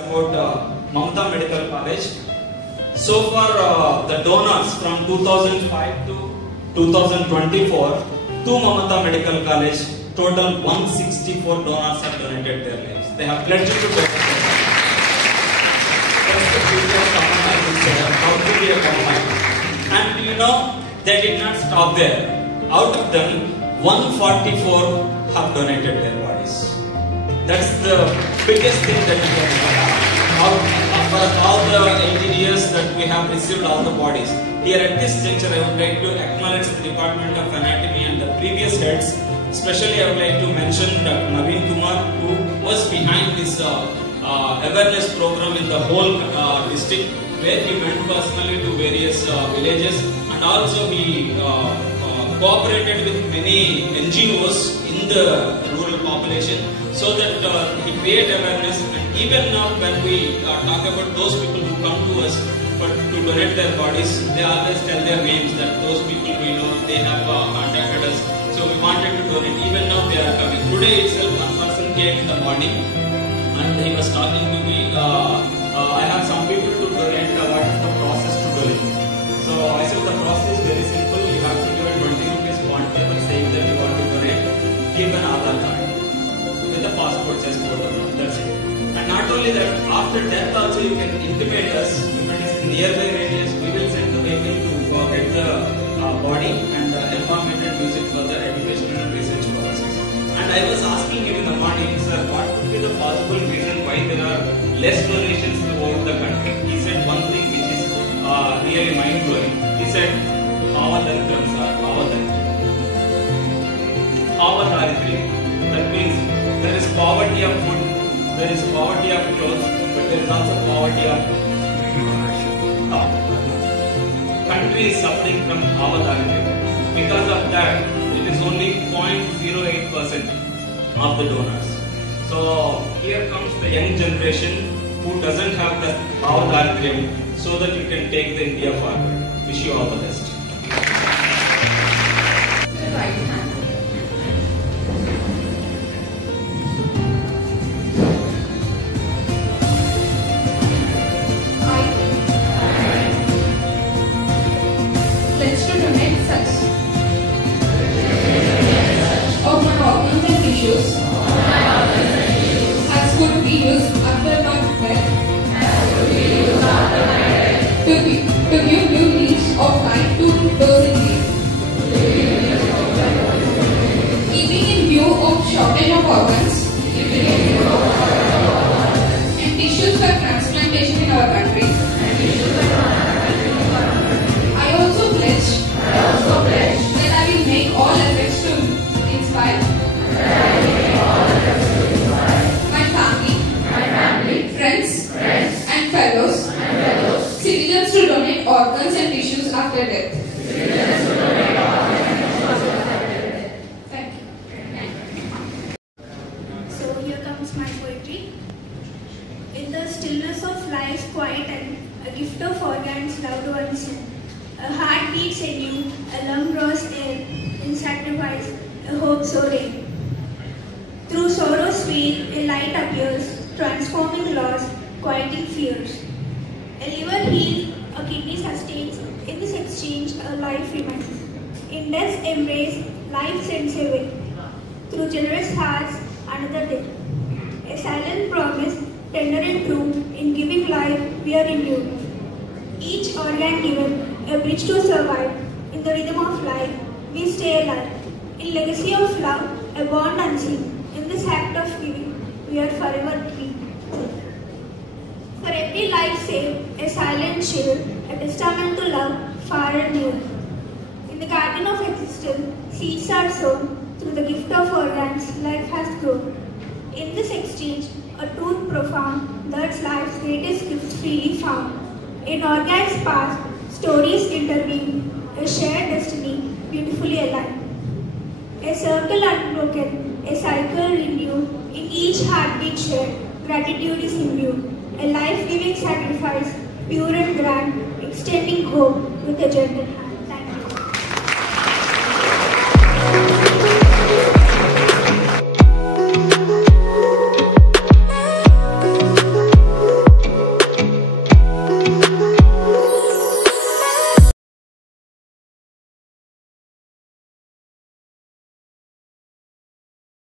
About Mamata Medical College. So far, the donors from 2005 to 2024 to Mamata Medical College, total 164 donors have donated their lives. They have pledged to donate their lives. That's the beauty of common life. How to be a common life. And you know, they did not stop there. Out of them, 144 have donated their bodies. That's the biggest thing that we can do. For all the 18 years that we have received all the bodies. Here at this juncture, I would like to acknowledge the Department of Anatomy and the previous heads. Especially, I would like to mention Dr. Naveen Kumar, who was behind this awareness program in the whole district, where he went personally to various villages, and also he cooperated with many NGOs in the rural population, so that he created awareness. And even now, when we talk about those people who come to us to donate their bodies, they always tell their names, that those people we know, they have contacted us, so we wanted to donate. Even now they are coming. Today itself, one person came in the morning and he was talking to me. I have some people to donate. What is the process to donate? So I said the process is very simple. You have to give a 20 rupees bond paper saying that you want to donate. Give an Aadhaar card with a passport size photograph. That's it. And not only that, after death also you can intimate us. If it is in nearby radius, we will send the vehicle to get the body and inform it and use it for the educational and research purposes. And I was asking him in the morning, sir, what would be the possible reason why there are less donations throughout the country? He said one thing which is really mind-blowing. He said, Avadaritram, sir, Avadaritram. That means there is poverty of food, there is poverty of clothes, but there is also poverty of thought. Country is suffering from Avadaritram. Because of that, it is only 0.08% of the donors. So here comes the young generation who doesn't have the Avadaritram, so that you can take the India forward. Wish you all the best. Right hand. Pledge to donate such of my organs and tissues as could be used after my death to give new lease of life to those in need. Keeping in view of shortage of organs and tissues for transplantation in our country, I also pledge that I will make all efforts to inspire my family, friends, and fellows citizens to donate organs and tissues after death. Thank you. So here comes my poetry. In the stillness of life's quiet and a gift of organs loved ones, a heart beats anew, a lung draws air, in sacrifice, a hope so rare. Through sorrow's veil, a light appears, transforming loss, quieting fears. A liver heals, a kidney sustains, in this exchange a life remains. In death's embrace, life sends away. Through generous hearts, another day. A silent promise, tender and true, in giving life we are renewed. Each organ given, a bridge to survive. In the rhythm of life, we stay alive. In legacy of love, a bond unseen. In this act of giving, we are forever free. For every life saved, a silent shield, a testament to love, far and near. In the garden of existence, seeds are sown. Through the gift of organs, life has grown. In this exchange, a truth profound, that's life's greatest gift freely found. In organs past, stories intervene, a shared destiny, beautifully aligned. A circle unbroken, a cycle renewed, in each heartbeat shared, gratitude is imbued. A life-giving sacrifice, pure and grand, extending hope with a gentle hand.